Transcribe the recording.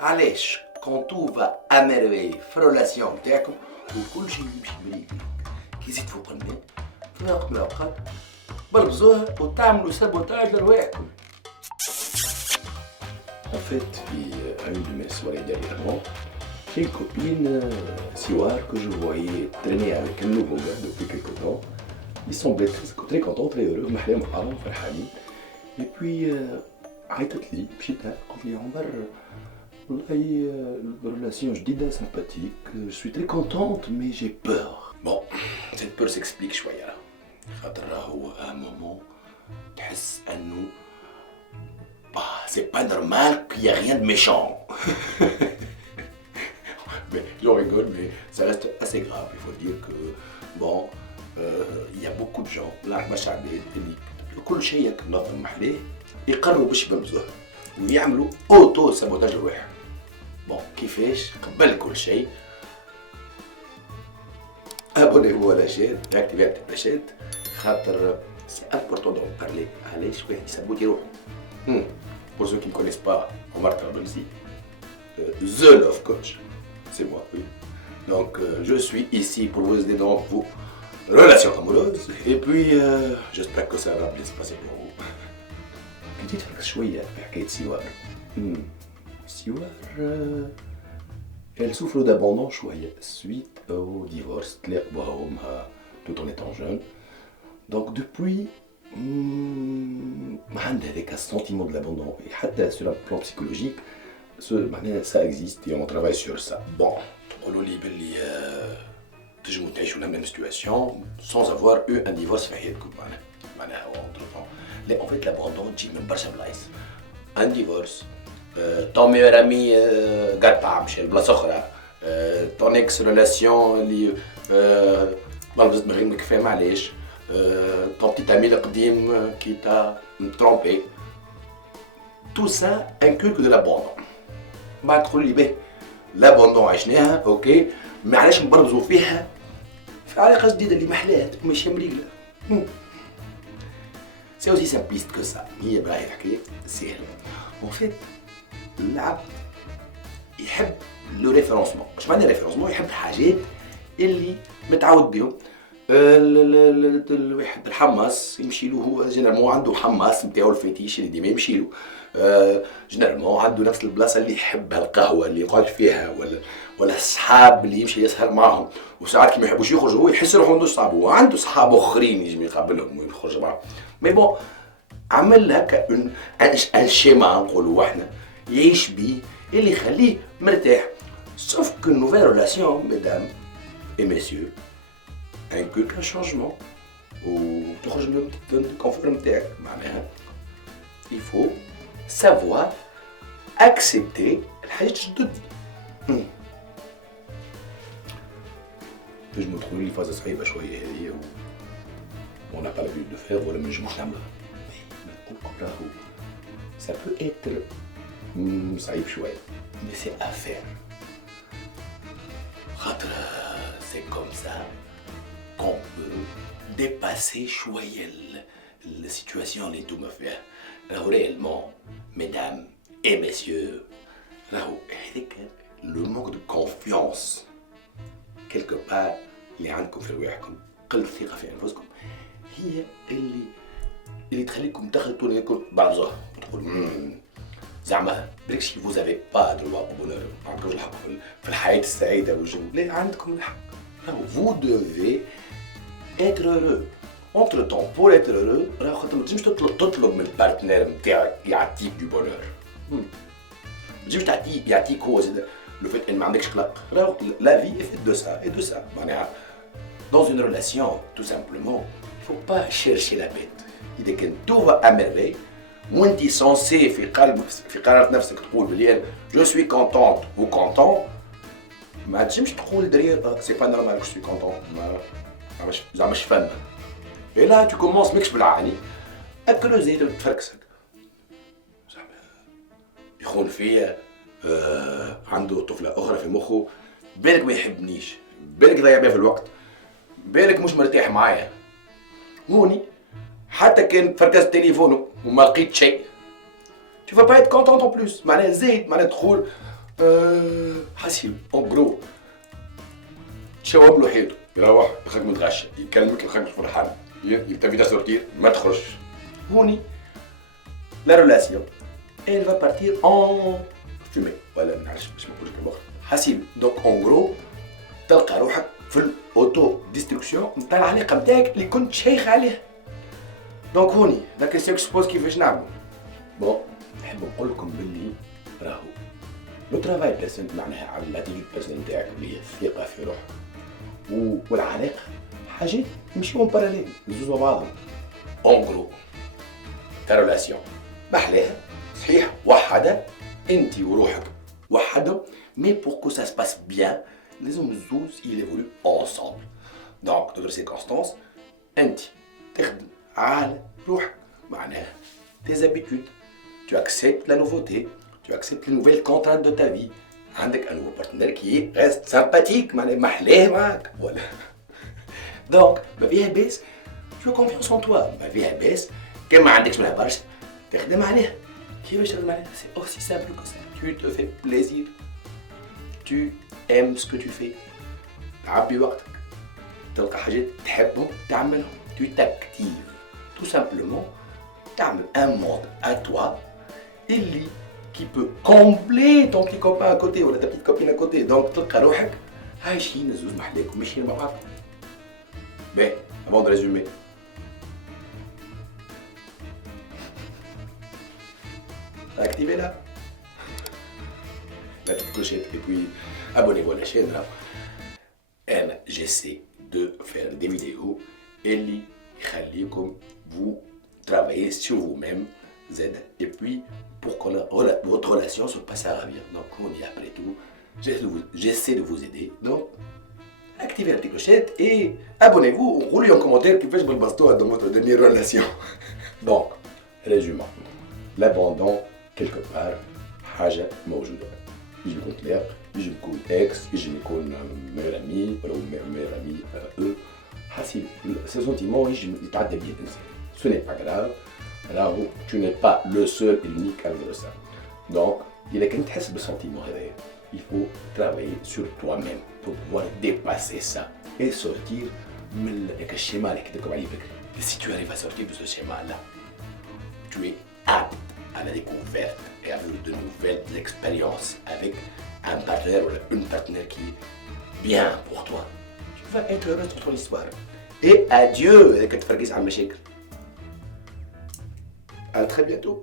علاش كون تو فا اميرفي في الريلاسيون نتاعكم وكل شيء يمشي مليح كي زيد فوق الماء في وقت من الاوقات تبلبزوها وتعملوا سابوتاج لرواحكم. En fait, à une de mes soirées dernièrement, j'ai une copine, Siwar, que je voyais traîner avec un nouveau gars depuis quelque temps. Ils semblaient très contents, très heureux, محلاهم معاهم فرحانين. Et puis, عيطت لي مشيتها قلت لي عمر والله relation جديدة sympathique, je suis très contente mais j'ai peur. Bon, cette peur s'explique شوية خاطر راهو à un moment تحس انه c'est pas normal qu'il y a rien de méchant. Mais j'en rigole, mais ça reste assez grave. Il faut dire que, bon, il y a beaucoup de gens, العرب الشعبية اللي كل شيء نظم محليه يقرروا باش يبلبزوه ويعملوا اوتو سابوتاج لروحهم. بون كيفاش؟ قبل كل شيء abonnez-vous à la chaîne, activez la chaîne خاطر c'est important d'en parler. علاش واحد يسابوتي روحه. Pour ceux qui ne connaissent pas Omar Trabelsi, The Love Coach, c'est moi, oui. Donc je suis ici pour vous aider dans vos relations amoureuses et puis j'espère que ça va bien se passer pour vous. كنت تفرق شوية بحكاية سوار. سوار elle souffre d'abandon شوية suite au divorce تلاقوا بها tout en étant jeune. Donc depuis ما عندها هذاك السنتيمون de l'abandon et حتى sur un plan psychologique معناها ça existe et on travaille sur ça. Bon, تقولوا لي باللي تنجموا تعيشوا la même situation sans avoir eu un divorce في حياتكم معناها entre temps. لا en fait l'abandon تجي من برشا بلايص. Un divorce, ton meilleur ami قطع مشى لبلاصة أخرى, ton ex relation اللي بلبزت من غير ما كفاية معليش. Ton petit ami القديم qui t'a trompé. Tout ça inculque de l'abandon. بعد تقول لي باهي l'abandon عشناها اوكي ما علاش نبرزوا فيها في علاقة جديدة اللي محلاها ماشي مريقلة. C'est aussi simpliste que ça. هي براهي الحكاية سهلة. En fait العبد يحب لو ريفيرونسمون. اش معنى ريفيرونسمون؟ يحب الحاجات اللي متعود بهم. الواحد الحماس يمشي له هو جينيرالمون عنده حماس نتاعو الفيتيش اللي ديما يمشي له. جينيرالمون عنده نفس البلاصه اللي يحبها القهوه اللي يقعد فيها ولا الصحاب اللي يمشي يسهر معاهم. وساعات كي ما يحبوش يخرجوا هو يحس روحه عنده صحاب وعنده صحاب اخرين يجي يقابلهم ويخرج معاهم. مي بون عمل هكا ان شيما نقولوا احنا يعيش بيه اللي يخليه مرتاح. سوف كو نوفيل ريلاسيون ميدام اي ميسيو inculque un changement وتخرج من الكونفور نتاعك. معناها il faut savoir accepter الحاجات الجدد. نجمو تقولوا لي فازة صعيبة شوية هذه on n'a pas l'habitude de faire ولا ما نجموش نعملها. نقول لكم راهو ça peut être صعيب شوية mais c'est à faire خاطر c'est comme ça qu'on peut dépasser شوية la situation اللي نتوما فيها. راهو réellement mesdames et messieurs راهو هذاك le manque de confiance quelque part اللي عندكم في رواحكم قلة الثقة في أنفسكم هي اللي تخليكم تخلطوا لكم بعضها وتقول زعما بريكشي vous avez pas droit au bonheur. ما عندكمش الحق في الحياة السعيدة والجو. لا عندكم الحق. راهو vous devez être heureux. Entre temps pour être heureux راهو خاطر ما تنجمش تطلب من البارتنير نتاعك يعطيك دو بونور. ما تنجمش يعطيك هو زاد لو فيت ان ما عندكش قلق. راهو لا في est faite de ça et de ça. معناها dans une relation tout simplement il faut pas chercher la bête. إذا كان tout va à merveille وانتي سونسي في قرارة نفسك تقول بلي جو سوي كونتونت و كونتون ما تنجمش تقول درير سي با نورمال جو سوي كونتون زعما مش فن. Et là tu commences ماكش بالعاني اكلوزي تفركسك زعما يخون فيا عنده طفلة أخرى في مخه بالك ما يحبنيش بالك ضيع بيا في الوقت بالك مش مرتاح معايا. هوني حتى كان فركست تليفونه وما لقيت شيء tu vas pas être contente en plus. معناها زايد معناها تقول حسيب اون جرو تشاوب له حيطه يروح يخرج متغشى يكلمك يخرج فرحان يبتدي فيتا سورتير ما تخرجش هوني لا ريلاسيون elle va partir en fumée ولا ما نعرفش باش ما نقولش كلمه اخرى حسيب دونك اون جرو تلقى روحك في الاوتو ديستركسيون نتاع العلاقه نتاعك اللي كنت شيخ عليها دونك هوني لا كيسيون سبوز كيفاش نعملوا بون نحب نقول لكم باللي راهو لو ترافاي بيرسون معناها على الاتيتيود بيرسون نتاعك اللي هي الثقه في روحك والعلاقه حاجات يمشيو باراليل يزوزوا مع بعضهم اون جرو تا ريلاسيون محلاها صحيح وحده انت وروحك وحدهم مي بور كو سا سباس بيان لازم الزوز يليفولو انصامبل دونك دوغ سيركونستانس انت تخدم على روحك معناها tes habitudes tu acceptes la nouveauté tu acceptes les nouvelles contraintes de ta vie عندك un nouveau partenaire qui reste sympathique معناها محلاه معاك ولا دونك ما فيها باس tu as confiance en toi ما فيها باس كان ما عندكش منها برشا تخدم عليها كيفاش تخدم عليها c'est aussi simple que ça tu te fais plaisir tu aimes ce que tu fais تعبي وقتك تلقى حاجات تحبهم تعملهم tu t'actives tout simplement تعمل un monde à toi اللي qui peut combler ton petit copain à côté ou ta petite copine à côté donc تلقى روحك عايشين الزوز محلاكم ماشيين مع بعض باهي avant de résumer activez-la la petite clochette et puis abonnez-vous à la chaîne là. J'essaie de faire des vidéos اللي يخليكم vous travailler sur vous-même et puis pour que votre relation se passe à ravir. Donc on dit après tout, j'essaie de vous aider. Donc activez la petite clochette et abonnez-vous, roulez en commentaire qui fait le baston dans votre dernière relation. Donc, résumons. L'abandon quelque part حاجة موجودة. يجي يكون طليق، يجي يكون اكس، يجي يكون مير امي ولا مير امي او حسيب سي سونتيمون يجي يتعدى بيه الانسان. Ce n'est pas grave. راهو tu n'es pas le seul et l'unique à vivre ça. Donc, إذا كنت تحس بالسنتيمون هذايا il faut travailler sur toi-même pour pouvoir dépasser ça et sortir من هذاك الشيما اللي كنت عليه بكري. Et si tu arrives à sortir de ce schéma-là, tu es apte à la découverte et à vivre de nouvelles expériences avec un partenaire ou une partenaire qui est bien pour toi. Tu vas être heureux dans ton histoire. Et adieu avec cette فرقيس على المشاكل. À très bientôt.